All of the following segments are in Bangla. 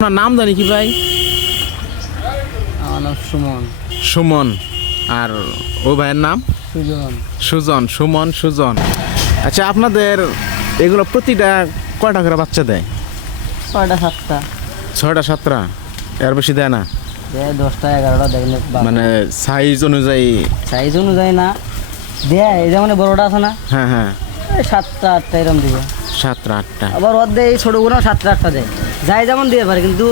আপনার নাম জানি কি ভাই? আমার নাম সুমন। সুমন। আর ও ভাইয়ের নাম? সুজন। সুজন। সুমন, সুজন। আচ্ছা, আপনাদের এগুলো প্রতিটা কয়টা করে বাচ্চা দেয়? 6টা 7টা। 6টা 7টা? এর বেশি দেয় না? দেয় 10টা 11টা দেখলে মানে সাইজ অনুযায়ী? সাইজ অনুযায়ী না দেয়, এই যেমন বড়টা আছে না, হ্যাঁ হ্যাঁ, 7টা 8টা এরকম দিবে। 7টা 8টা। আবার ওর দেয় এই ছোটোগুলো 7টা 8টা দেয়, যাই যেমন দিয়ে পারে, কিন্তু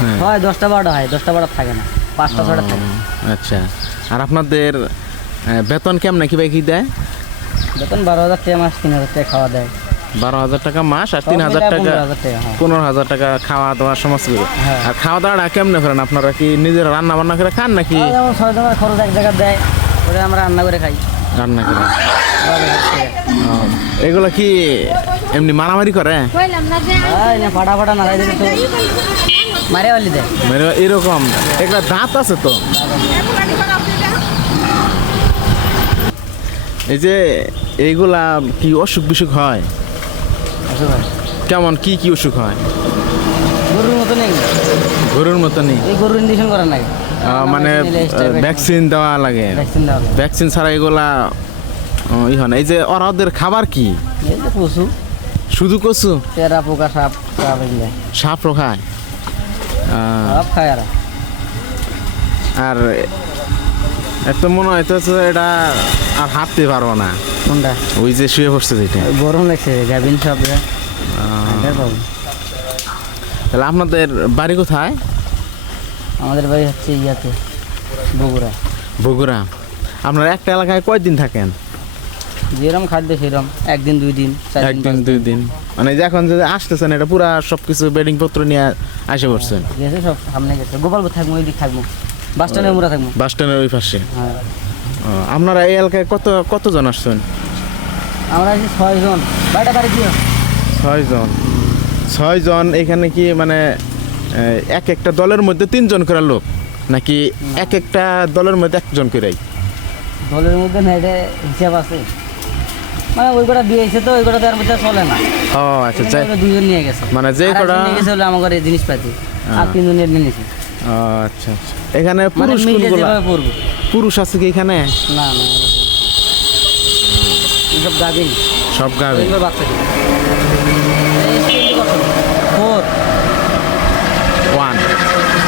হ্যাঁ। হয় 10টা 12টা হয়, 10টা 12টা থাকে না, 5টা 6টা থাকে। আচ্ছা, আর আপনাদের বেতন কেমন কি ভাই কি দেয়? বেতন 12,000 টাকা মাস, 3,000 টাকা খাওয়া দেয়। 12,000 টাকা মাস আর 3,000 টাকা? 15,000 টাকা। 15,000 টাকা খাওয়া দাওয়া সমস্ত কিছু। হ্যাঁ। আর খাওয়া দাওয়াটা কেমনে করেন আপনারা? কি নিজের রান্না বান্না করে খান নাকি যেমন 6 জনের খরচ এক জায়গায় দেয়, ওটা আমরা রান্না করে খাই। রান্না করে? এগুলো কি এমনি মারামারি করে? ফাটা ফাটা না দিলে তো মারে বালি দেয়। মানে এরকম একটা দাঁত আছে তো? এই যে এইগুলা কি অসুখ বিসুখ হয়? আচ্ছা ভাই, কেমন কি কি অসুখ হয়? গরুর মতো নেই, গরুর মতনই? এই গরুর ইঞ্জেকশন করার নাকি, মানে ভ্যাকসিন দেওয়া লাগে? ভ্যাকসিন দেওয়া লাগে। ভ্যাকসিন ছাড়া এগুলা ই হয় না। এই যে ওদের খাবার কি? এই যে পশু, শুধু কচু? তেরা পোকা সাপ সাপ এগুলো সাপও খায়? সব খায়। আর একটা মনে হইতেছে এটা আর হাঁটতে পারবো না। কোনটা? ওই যে শুয়ে পড়ছে যেটা। ওই গরম লাগছে গাভিন সব রে। তাহলে আপনাদের বাড়ি কোথায়? আমাদের বাড়ি হচ্ছে ইয়াতে, বগুড়া। বগুড়া। আপনারা একটা এলাকায় কয়দিন থাকেন? যেরকম খাদ্য সেরকম, 1 দিন 2 দিন 4 দিন 1 দিন 2 দিন। মানে যখন যে আসতেছেন এটা পুরা সবকিছু বেডিং পত্র নিয়ে আসে পড়ছেন? গেছে সব সামনে গেছে, গোপালপুর থাকবো, ওই দিক থাকবো, বাস স্ট্যান্ডে আমরা থাকবো। বাস স্ট্যান্ডের ওই পাশে? হ্যাঁ। আপনারা এই এলাকায় কতজন আসছেন? আমরা আছি 6 জন। বাড়িটা বাড়ি কি? 6 জন। 6 জন। এখানে কি মানে এক একটা দলের মধ্যে 3 জন করে লোক, নাকি এক একটা দলের মধ্যে 1 জন করেই? দলের মধ্যে না, এটা হিসাব আছে, মানে ওই কটা দিয়েছে তো, ওই কটা তার মধ্যে চলে না। ও আচ্ছা, যাই 2 জন নিয়ে গেছে, মানে যে কটা নিয়ে গেছে হলো আমাদের এই জিনিসপাতি, আর 3 জন নিয়ে নিয়েছে। আচ্ছা আচ্ছা। এখানে মানে পুরুষ মিলে কোনগুলা? যেভাবে পড়বো। পুরুষ আছে কি এখানে? না না, সব গাভিন, সব গাবে? এগুলো বাচ্চা কি? এই কত? 4 1।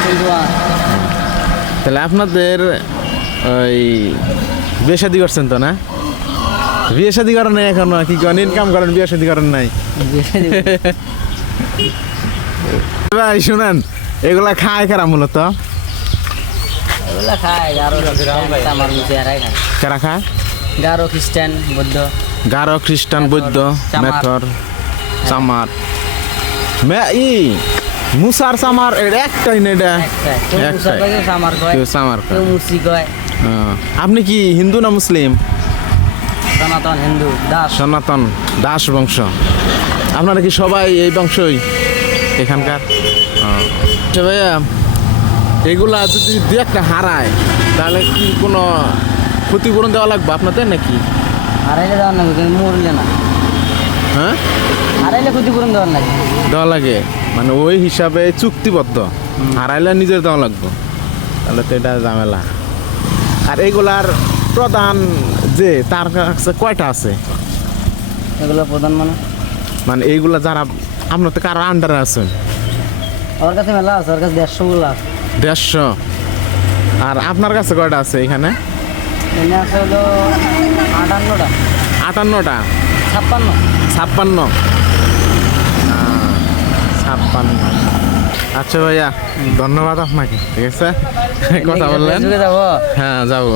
21। তাহলে আপনাদের ওই বিয়ে শাদী করছেন তো না? বিয়ে শাদী করেন নাই এখনো? কি করেন, ইনকাম করেন, বিয়ে শাদী করেন নাই? ভাই শুনেন, এগুলা খায় কারা মূলত? এগুলা খায় গারো আমার নিচে হারাই খায়। কারা খায়? গারো, খ্রিস্টান, বৌদ্ধ। গারো, খ্রিস্টান, বৌদ্ধ, মেথর, চামার। মুসার চামার একটাই না? এটা কেউ চামার কয়। আপনি কি হিন্দু না মুসলিম? সনাতন হিন্দু, দাস। সনাতন দাস বংশ। আপনারা কি সবাই এই বংশই এখানকার? আচ্ছা ভাইয়া, এগুলা যদি 2-1টা হারায় তাহলে কি কোনো ক্ষতিপূরণ দেওয়া লাগবে আপনাদের নাকি? হারাইলে দেওয়ার নাকি, কিন্তু মরলে না। হ্যাঁ, হারাইলে ক্ষতিপূরণ দেওয়ার নাকি? দেওয়া লাগে, মানে ওই হিসাবে চুক্তিবদ্ধ। হারাইলে নিজের দেওয়া লাগবে, তাহলে তো এটা ঝামেলা। আর এইগুলার প্রধান যে তার কাছে কয়টা আছে? এগুলো প্রধান মানে এইগুলা যারা আপনার তো কারো আন্ডারে আছেন? ওর কাছে মেলা আছে, ওর কাছে 150 গুলো আছে। 150? আর আপনার কাছে কয়টা আছে এখানে? এনে আছে হলো 58টা। 58টা? 56। 56? 56। আচ্ছা ভাইয়া, ধন্যবাদ আপনাকে। ঠিক আছে, কথা বললেন। যাবো। হ্যাঁ, যাবো।